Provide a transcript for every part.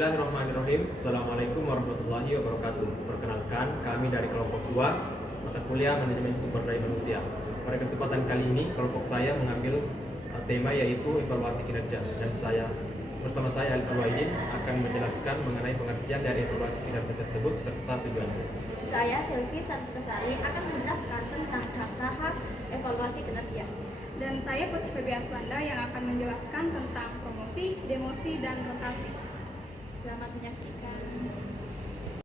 Bismillahirrahmanirrahim. Assalamualaikum warahmatullahi wabarakatuh. Perkenalkan, kami dari kelompok 2 mata kuliah Manajemen Sumber Daya Manusia. Pada kesempatan kali ini, kelompok saya mengambil tema yaitu evaluasi kinerja, dan bersama saya Alif Alwaidin akan menjelaskan mengenai pengertian dari evaluasi kinerja tersebut serta tujuannya. Saya Selvi Santikesari akan menjelaskan tentang tahap-tahap evaluasi kinerja. Dan saya Putri Febi Aswanda yang akan menjelaskan tentang promosi, demosi, dan rotasi. Selamat menyaksikan.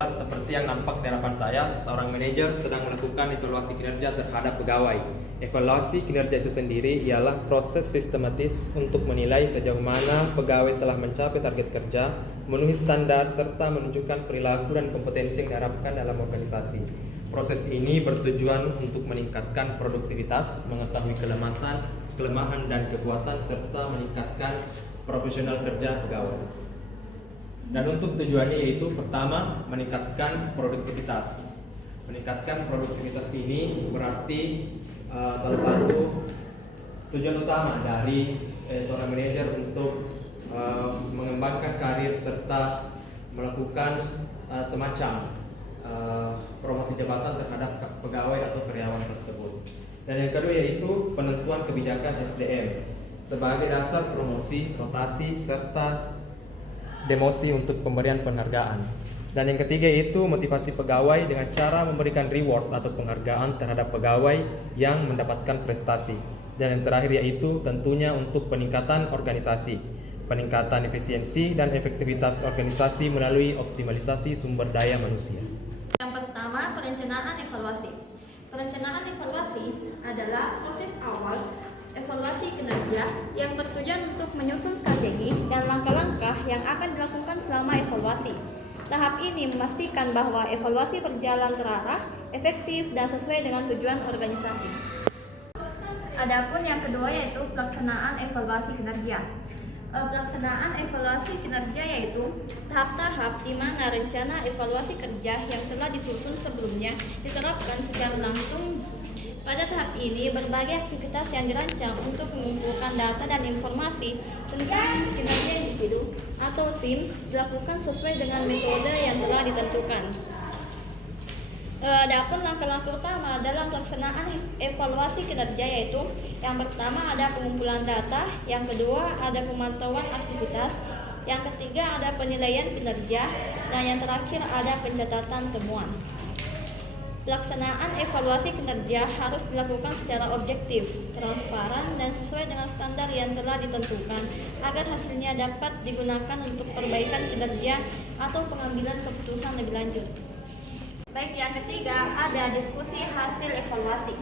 Seperti yang nampak di hadapan saya, seorang manajer sedang melakukan evaluasi kinerja terhadap pegawai. Evaluasi kinerja itu sendiri ialah proses sistematis untuk menilai sejauh mana pegawai telah mencapai target kerja, memenuhi standar, serta menunjukkan perilaku dan kompetensi yang diharapkan dalam organisasi. Proses ini bertujuan untuk meningkatkan produktivitas, mengetahui kelemahan dan kekuatan, serta meningkatkan profesional kerja pegawai. Dan untuk tujuannya yaitu pertama, meningkatkan produktivitas. Meningkatkan produktivitas ini berarti salah satu tujuan utama dari seorang manajer untuk mengembangkan karir serta melakukan semacam promosi jabatan terhadap pegawai atau karyawan tersebut. Dan yang kedua yaitu penentuan kebijakan SDM sebagai dasar promosi, rotasi, serta demosi untuk pemberian penghargaan. Dan yang ketiga yaitu motivasi pegawai dengan cara memberikan reward atau penghargaan terhadap pegawai yang mendapatkan prestasi. Dan yang terakhir yaitu tentunya untuk peningkatan organisasi, peningkatan efisiensi dan efektivitas organisasi melalui optimalisasi sumber daya manusia. Yang pertama, perencanaan evaluasi. Perencanaan evaluasi adalah proses awal evaluasi kinerja yang bertujuan untuk menyusun strategi dan langkah-langkah yang akan dilakukan selama evaluasi. Tahap ini memastikan bahwa evaluasi berjalan terarah, efektif, dan sesuai dengan tujuan organisasi. Adapun yang kedua yaitu pelaksanaan evaluasi kinerja. Pelaksanaan evaluasi kinerja yaitu tahap-tahap di mana rencana evaluasi kerja yang telah disusun sebelumnya diterapkan secara langsung. Pada tahap ini, berbagai aktivitas yang dirancang untuk mengumpulkan data dan informasi tentang kinerja individu atau tim dilakukan sesuai dengan metode yang telah ditentukan. Adapun langkah-langkah utama dalam pelaksanaan evaluasi kinerja yaitu yang pertama ada pengumpulan data, yang kedua ada pemantauan aktivitas, yang ketiga ada penilaian kinerja, dan yang terakhir ada pencatatan temuan. Pelaksanaan evaluasi kinerja harus dilakukan secara objektif, transparan, dan sesuai dengan standar yang telah ditentukan agar hasilnya dapat digunakan untuk perbaikan kinerja atau pengambilan keputusan lebih lanjut. Baik, yang ketiga ada diskusi hasil evaluasi.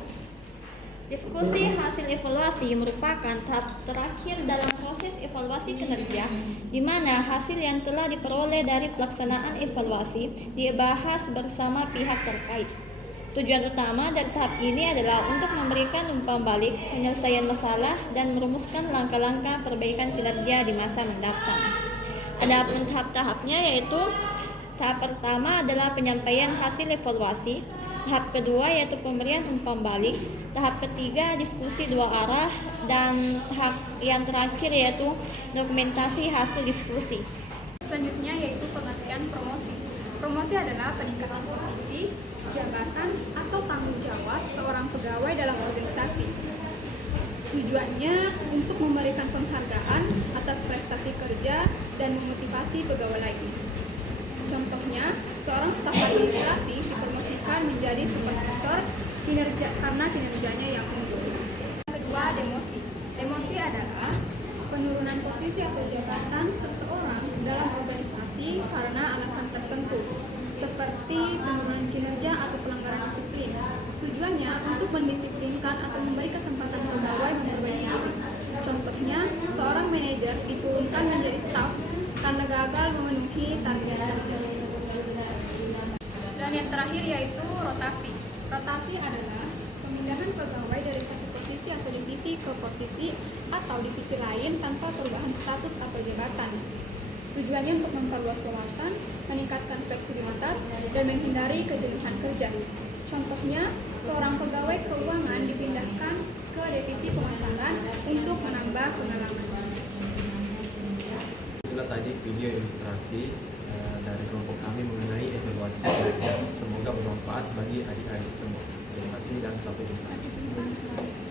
Diskusi hasil evaluasi merupakan tahap terakhir dalam proses evaluasi kinerja, di mana hasil yang telah diperoleh dari pelaksanaan evaluasi dibahas bersama pihak terkait. Tujuan utama dari tahap ini adalah untuk memberikan umpan balik, penyelesaian masalah, dan merumuskan langkah-langkah perbaikan kinerja di masa mendatang. Adapun tahap-tahapnya yaitu tahap pertama adalah penyampaian hasil evaluasi, tahap kedua yaitu pemberian umpan balik, tahap ketiga diskusi dua arah, dan tahap yang terakhir yaitu dokumentasi hasil diskusi. Selanjutnya yaitu pengertian promosi. Promosi adalah peningkatan posisi, jabatan, atau tanggung jawab seorang pegawai dalam organisasi. Tujuannya untuk memberikan penghargaan atas prestasi kerja dan memotivasi pegawai lain. Contohnya, seorang staf administrasi dipromosikan menjadi supervisor karena kinerjanya yang unggul. Yang kedua, demosi. Demosi adalah penurunan posisi atau jabatan seseorang dalam organisasi karena alasan tertentu, seperti penurunan kinerja atau pelanggaran disiplin. Tujuannya untuk mendisiplinkan atau memberi kesempatan pegawai memperbaiki diri. Contohnya, seorang manajer diturunkan menjadi staf karena gagal memenuhi target kerja. Dan yang terakhir yaitu rotasi. Rotasi adalah pemindahan pegawai dari satu posisi atau divisi ke posisi atau divisi lain tanpa perubahan status atau jabatan. Tujuannya untuk memperluas wawasan, meningkatkan fleksibilitas, dan menghindari kejenuhan kerja. Contohnya, seorang pegawai keuangan dipindahkan ke divisi pemasaran untuk menambah pengalaman. Itulah tadi video ilustrasi diskusi dari kelompok kami mengenai evaluasi kinerja. Semoga bermanfaat bagi adik-adik semua. Terima kasih dan sampai jumpa.